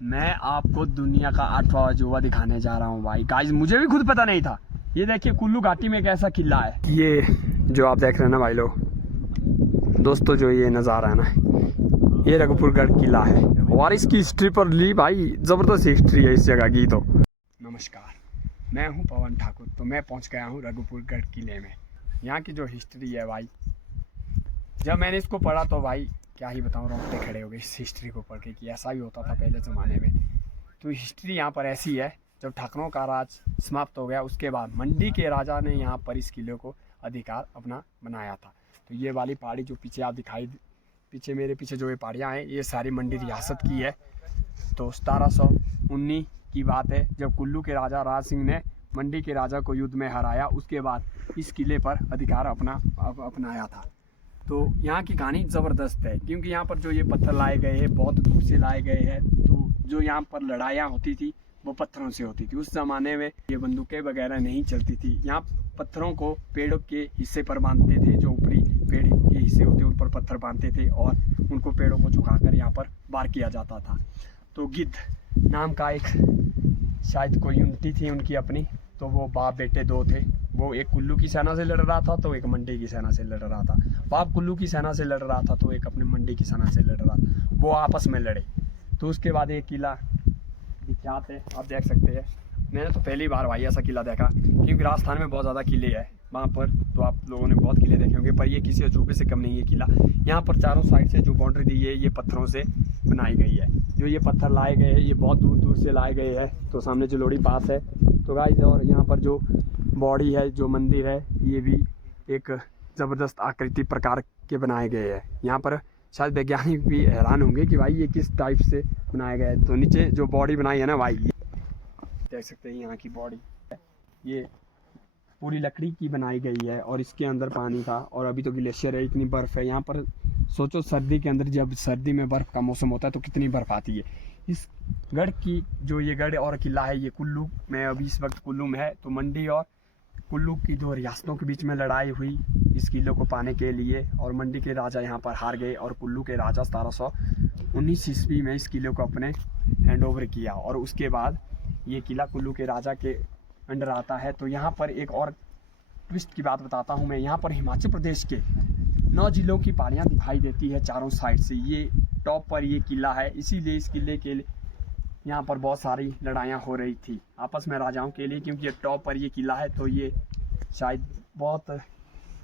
मैं आपको दुनिया का 8वां अजूबा दिखाने जा रहा हूँ भाई। गाइस मुझे भी खुद पता नहीं था। ये देखिए कुल्लू घाटी में एक ऐसा किला है। ये जो आप देख रहे हैं ना भाई लोग, दोस्तों जो ये नज़ारा है ना, ये रघुपुरगढ़ किला है और इसकी हिस्ट्री पर ली भाई ज़बरदस्त हिस्ट्री है इस जगह की। तो नमस्कार, मैं हूँ पवन ठाकुर। तो मैं पहुँच गया हूँ रघुपुरगढ़ किले में। यहाँ की जो हिस्ट्री है भाई, जब मैंने इसको पढ़ा तो भाई क्या ही बताऊँ, रोंगटे खड़े हो गए इस हिस्ट्री को पढ़ के कि ऐसा भी होता था पहले ज़माने में। तो हिस्ट्री यहाँ पर ऐसी है, जब ठाकुरों का राज समाप्त हो गया उसके बाद मंडी के राजा ने यहाँ पर इस किले को अधिकार अपना बनाया था। तो ये वाली पहाड़ी जो पीछे आप पीछे मेरे पीछे जो ये पहाड़ियाँ हैं, ये सारी मंडी रियासत की है। तो 1719 की बात है, जब कुल्लू के राजा राज सिंह ने मंडी के राजा को युद्ध में हराया, उसके बाद इस किले पर अधिकार अपनाया था। तो यहाँ की कहानी ज़बरदस्त है, क्योंकि यहाँ पर जो ये पत्थर लाए गए हैं बहुत दूर से लाए गए हैं। तो जो यहाँ पर लड़ाइयाँ होती थी वो पत्थरों से होती थी। उस ज़माने में ये बंदूकें वगैरह नहीं चलती थी। यहाँ पत्थरों को पेड़ों के हिस्से पर बांधते थे, जो ऊपरी पेड़ के हिस्से होते उन पर पत्थर बांधते थे और उनको पेड़ों को झुकाकर यहाँ पर वार किया जाता था। तो गिद्ध नाम का एक शायद कोई यूनिटी थी उनकी अपनी, तो वो बाप बेटे दो थे। वो एक कुल्लू की सेना से लड़ रहा था तो एक मंडी की सेना से लड़ रहा था। बाप कुल्लू की सेना से लड़ रहा था तो एक अपने मंडी की सेना से लड़ रहा था। वो आपस में लड़े। तो उसके बाद एक किला विख्यात है, आप देख सकते हैं। मैंने तो पहली बार भाई ऐसा किला देखा, क्योंकि राजस्थान में बहुत ज़्यादा किले हैं वहाँ पर, तो आप लोगों ने बहुत किले देखे होंगे, पर ये किसी अजूबे से कम नहीं है किला। यहाँ पर चारों साइड से जो बाउंड्री दी है ये पत्थरों से बनाई गई है। जो ये पत्थर लाए गए हैं ये बहुत दूर दूर से लाए गए हैं। तो सामने जलोड़ी पास है तो गाइस, और यहाँ पर जो बॉडी है, जो मंदिर है, ये भी एक ज़बरदस्त आकृति प्रकार के बनाए गए हैं। यहाँ पर शायद वैज्ञानिक भी हैरान होंगे कि भाई ये किस टाइप से बनाया गया है। तो नीचे जो बॉडी बनाई है ना भाई, देख सकते हैं यहाँ की बॉडी, ये पूरी लकड़ी की बनाई गई है और इसके अंदर पानी था। और अभी तो ग्लेशियर है, इतनी बर्फ़ है यहाँ पर। सोचो सर्दी के अंदर, जब सर्दी में बर्फ़ का मौसम होता है तो कितनी बर्फ़ आती है। इस गढ़ की जो ये गढ़ और किला है ये कुल्लू में, अभी इस वक्त कुल्लू में है। तो मंडी और कुल्लू की दो रियासतों के बीच में लड़ाई हुई इस किले को पाने के लिए, और मंडी के राजा यहाँ पर हार गए और कुल्लू के राजा 1719 ईस्वी में इस किले को अपने हैंड ओवर किया। और उसके बाद ये किला कुल्लू के राजा के अंडर आता है। तो यहाँ पर एक और ट्विस्ट की बात बताता हूँ मैं। यहाँ पर हिमाचल प्रदेश के 9 जिलों की पहाड़ियाँ दिखाई देती है चारों साइड से। ये टॉप पर ये किला है, इसीलिए इस किले के यहाँ पर बहुत सारी लड़ाइयाँ हो रही थी आपस में राजाओं के लिए, क्योंकि ये टॉप पर ये किला है। तो ये शायद बहुत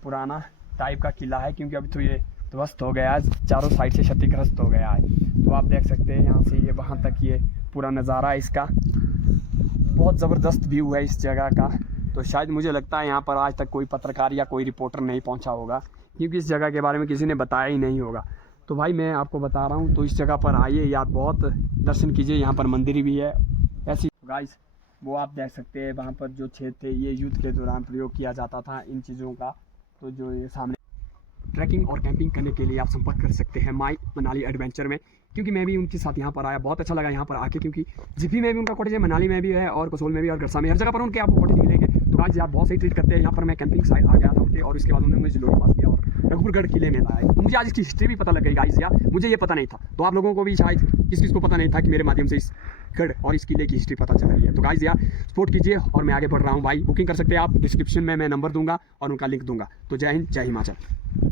पुराना टाइप का किला है, क्योंकि अभी तो ये ध्वस्त हो गया है, चारों साइड से क्षतिग्रस्त हो गया है। तो आप देख सकते हैं यहाँ से ये वहाँ तक ये पूरा नज़ारा है इसका। बहुत ज़बरदस्त व्यू है इस जगह का। तो शायद मुझे लगता है यहाँ पर आज तक कोई पत्रकार या कोई रिपोर्टर नहीं पहुँचा होगा, क्योंकि इस जगह के बारे में किसी ने बताया ही नहीं होगा। तो भाई मैं आपको बता रहा हूँ, तो इस जगह पर आइए यार, बहुत दर्शन कीजिए। यहाँ पर मंदिर भी है ऐसी। गाइस वो आप देख सकते हैं वहाँ पर जो क्षेत्र थे ये युद्ध के दौरान प्रयोग किया जाता था इन चीज़ों का। तो जो ये सामने ट्रैकिंग और कैंपिंग करने के लिए आप संपर्क कर सकते हैं माई मनाली एडवेंचर में, क्योंकि मैं भी उनके साथ यहाँ पर आया, बहुत अच्छा लगा यहाँ पर आके। क्योंकि जिपी में भी उनका कॉटेज है, मनाली में भी है, और कसोल में भी, और गरसा में, हर जगह पर उनके आपको कॉटेज मिलेंगे। तो गाइस यार बहुत सही ट्रीट करते हैं यहाँ पर। मैं कैंपिंग साइड आ गया था उनके, और इसके बाद उन्होंने मुझे जलोड़ी पास किया और रघुपुरगढ़ किले में लाया। तो मुझे आज इसकी हिस्ट्री भी पता लग गई गाइस यार, मुझे ये पता नहीं था। तो आप लोगों को भी शायद किस को पता नहीं था कि मेरे माध्यम से इस गढ़ और इस किले की हिस्ट्री पता चल रही है। तो गाइस यार सपोर्ट कीजिए, और मैं आगे बढ़ रहा हूँ भाई। बुकिंग कर सकते हैं आप, डिस्क्रिप्शन में मैं नंबर दूंगा और उनका लिंक दूंगा। तो जय हिंद, जय हिमाचल।